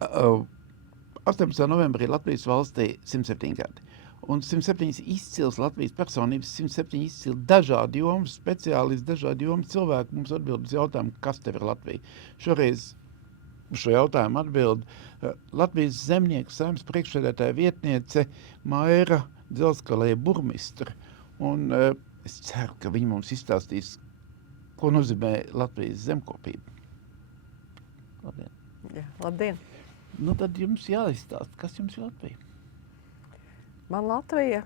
18. novembrī Latvijas valstī 107 gadi. Un 107 izcils Latvijas personības, 107 izcili dažādi jomas, speciālisti, dažādi jomas cilvēki mums atbild uz jautājumu, kas tev ir Latvija. Šoreiz šo jautājumu atbild Latvijas zemnieku saimnes priekšsēdētāja vietniece Maira Dzelzkalē burmistra. Un es ceru, ka viņi mums izstāstīs, ko nozīmē Latvijas zemkopība. Labdien. Jā, labdien. Nu, tad jums jāizstāst, kas jums ir Latvija? Man Latvija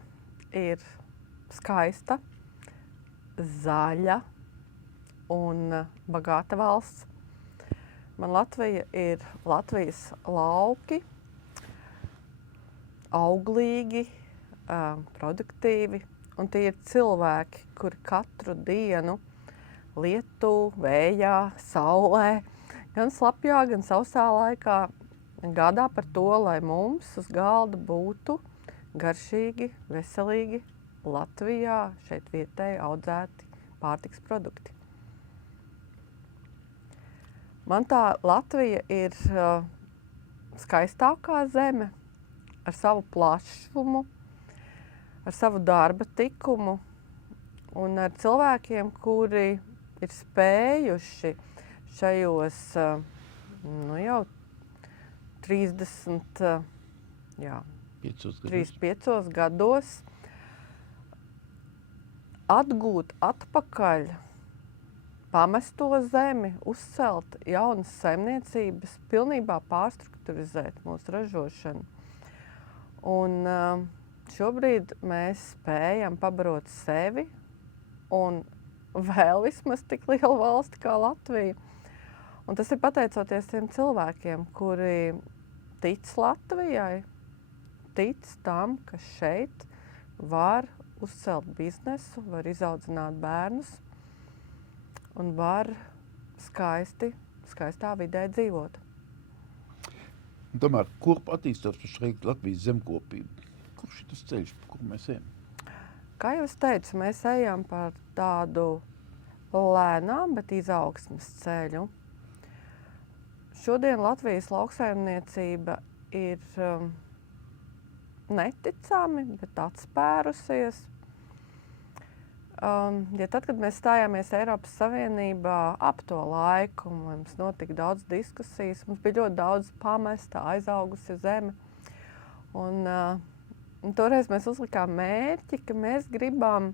ir skaista, zaļa un bagāta valsts. Man Latvija ir Latvijas lauki, auglīgi, produktīvi, un tie ir cilvēki, kuri katru dienu lietu, vējā, saulē, gan slapjā, gan sausā laikā gādā par to, lai mums uz galda būtu garšīgi, veselīgi Latvijā šeit vietēji audzēti pārtiks produkti. Man tā Latvija ir skaistākā zeme ar savu plašumu, ar savu darba tikumu un ar cilvēkiem, kuri ir spējuši šajos jau 35 gados atgūt atpakaļ pamesto zemi, uzcelt jaunas saimniecības, pilnībā pārstrukturizēt mūsu ražošanu. Un šobrīd mēs spējam pabarot sevi un vēl vismaz tik lielu valsti kā Latvija. Un tas ir pateicoties tiem cilvēkiem, kuri tic Latvijai, tic tam, ka šeit var uzcelt biznesu, var izaudzināt bērnus un var skaistā vidē dzīvot. Tomēr, kur attīstās pašlaik Latvijas zemkopība? Kurš ir tas ceļš, kur mēs ejam? Kā jau es teicu, mēs ejam par tādu lēnām, bet izaugsmes ceļu. Šodien Latvijas lauksaimniecība ir neticami, bet atspērusies. Ja tad, kad mēs stājāmies Eiropas Savienībā ap to laiku, mums notika daudz diskusijas, mums bija ļoti daudz pamesta, aizaugusi zeme. Un toreiz mēs uzlikām mērķi, ka mēs gribam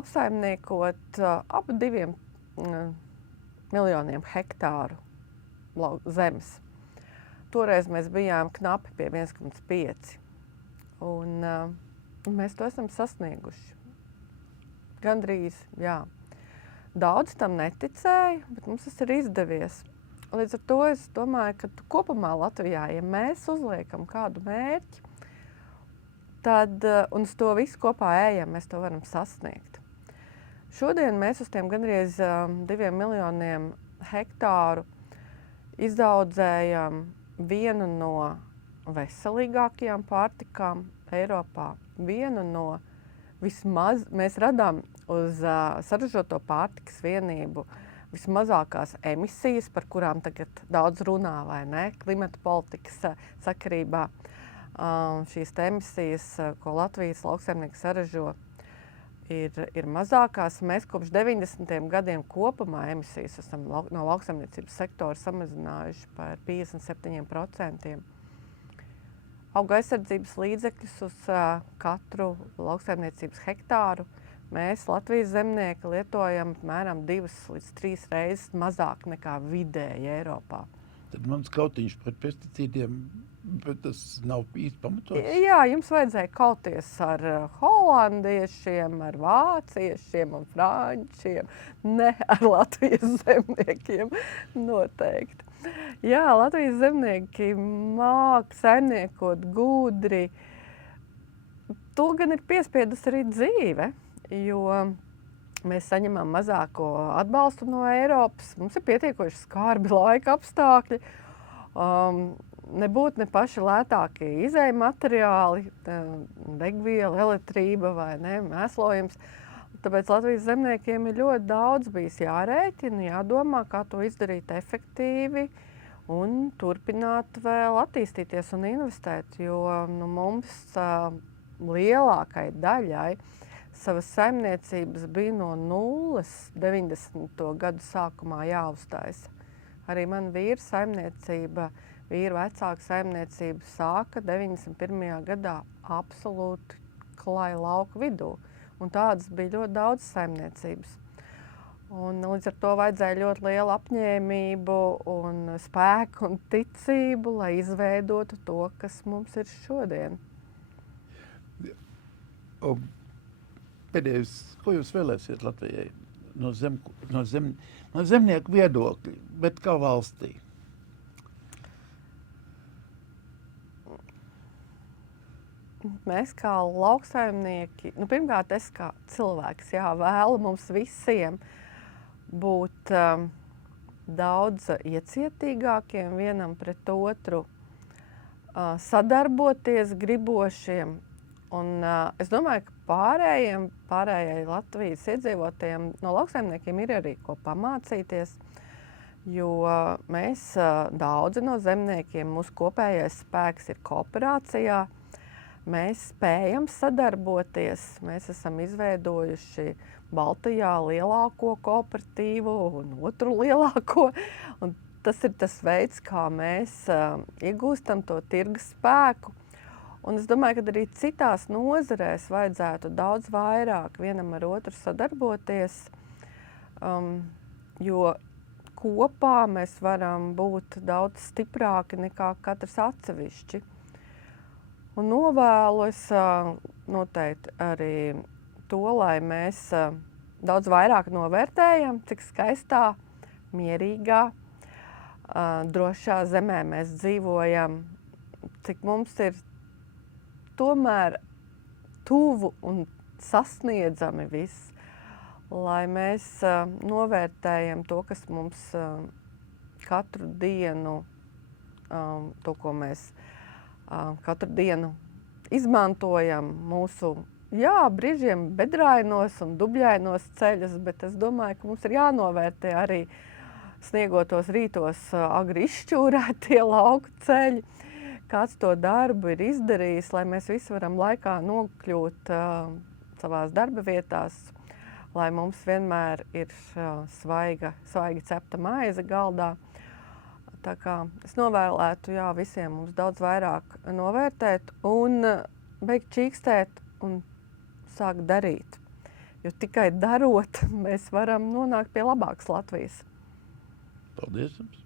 apsaimniekot ap 2 miljoniem hektāru zemes. Toreiz mēs bijām knapi pie 1,5. Un mēs to esam sasnieguši. Gandrīz, jā. Daudz tam neticēja, bet mums tas ir izdevies. Līdz ar to es domāju, ka kopumā Latvijā, ja mēs uzliekam kādu mērķi, tad un uz to visu kopā ejam, mēs to varam sasniegt. Šodien mēs uz tiem gandrīz 2 miljoniem hektāru izaudzējam vienu no veselīgākajām pārtikām Eiropā. Vienu no vismaz, mēs radām uz saražoto pārtikas vienību vismazākās emisijas, par kurām tagad daudz runā, vai ne? Klimata politikas sakarībā šīs emisijas, ko Latvijas lauksaimnieki saražo, ir mazākās. Mēs kopš 90. gadiem kopumā emisijas esam no lauksaimniecības sektora samazinājuši par 57%. Auga aizsardzības līdzekļus uz katru lauksaimniecības hektāru mēs Latvijas zemnieki lietojam apmēram 2 līdz 3 reizes mazāk nekā vidēji Eiropā. Tad mans kautiņš pret pesticīdiem, bet tas nav īsti pamatots? Jā, jums vajadzēja kauties ar holandiešiem, ar vāciešiem un frančiem, ne ar Latvijas zemniekiem noteikti. Jā, Latvijas zemnieki māk saimniekot gudri. To gan ir piespiedusi arī dzīve, jo mēs saņemam mazāko atbalstu no Eiropas. Mums ir pietiekoši skarbi laika apstākļi. Nebūtu ne paši lētākie izēja materiāli, degviela, elektrība vai ne, mēslojums. Tāpēc Latvijas zemniekiem ir ļoti daudz bijis jārēķina, jādomā, kā to izdarīt efektīvi un turpināt vēl attīstīties un investēt, jo mums lielākai daļai savas saimniecības bija no nulles 90. gadu sākumā jāuztaisa. Arī man vīra vecāka saimniecība sāka 91. gadā absolūti klāja lauku vidū. Un tādas bija ļoti daudz saimniecības. Un līdz ar to vajadzēja ļoti lielu apņēmību un spēku un ticību, lai izveidotu to, kas mums ir šodien. Pēdējais, ko jūs vēlēsiet Latvijai no zemnieku viedokļa, bet kā valstī? Mēs kā lauksaimnieki, pirmkārt es kā cilvēks, vēlu mums visiem būt daudz iecietīgākiem vienam pret otru, sadarboties gribošiem. Un es domāju, ka pārējai Latvijas iedzīvotājiem no lauksaimniekiem ir arī ko pamācīties, jo mēs daudzi no zemniekiem, mūsu kopējais spēks ir kooperācijā. Mēs spējam sadarboties. Mēs esam izveidojuši Baltijā lielāko kooperatīvu un otru lielāko. Un tas ir tas veids, kā mēs iegūstam to tirgus spēku. Un es domāju, ka arī citās nozarēs vajadzētu daudz vairāk vienam ar otru sadarboties, jo kopā mēs varam būt daudz stiprāki nekā katrs atsevišķi. Un novēlu es noteikti arī to, lai mēs daudz vairāk novērtējam, cik skaistā, mierīgā, drošā zemē mēs dzīvojam, cik mums ir tomēr tuvu un sasniedzami viss, lai mēs novērtējam to, kas mums katru dienu, to, ko mēs katru dienu izmantojam mūsu, brīžiem bedrainos un dubļainos ceļus, bet es domāju, ka mums ir jānovērtē arī sniegotos rītos agri izšķūrētie lauku ceļi, kāds to darbu ir izdarījis, lai mēs visi varam laikā nokļūt savās darba vietās, lai mums vienmēr ir svaigi cepta maize galdā. Tā kā es novēlētu visiem mums daudz vairāk novērtēt un beigt čīkstēt un sākt darīt. Jo tikai darot, mēs varam nonākt pie labākas Latvijas. Paldies jums!